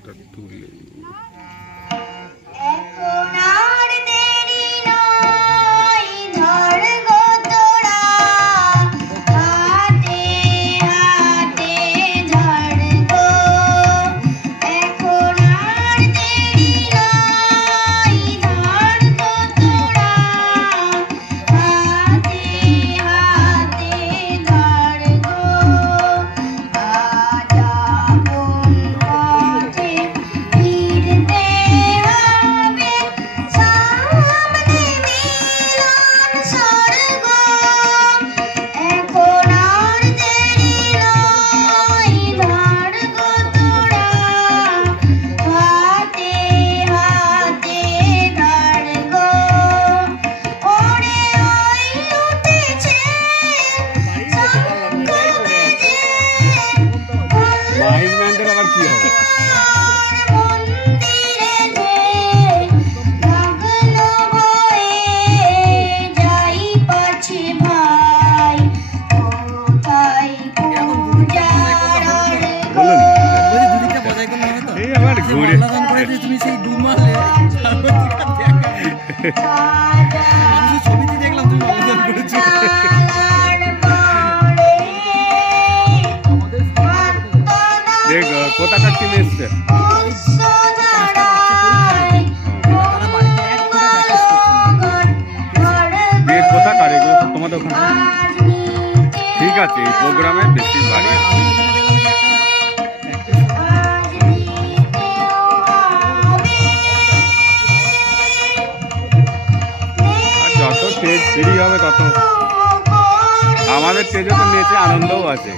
একটা তুলে কোথাকার টিম এসছে কোথাকার এগুলো তোমাদের ওখানে ঠিক আছে এই প্রোগ্রামে বেশি বাড়ি আর যত স্টেজ ফ্রি হবে তত আমাদের স্টেজে তো নেচে আনন্দও আছে।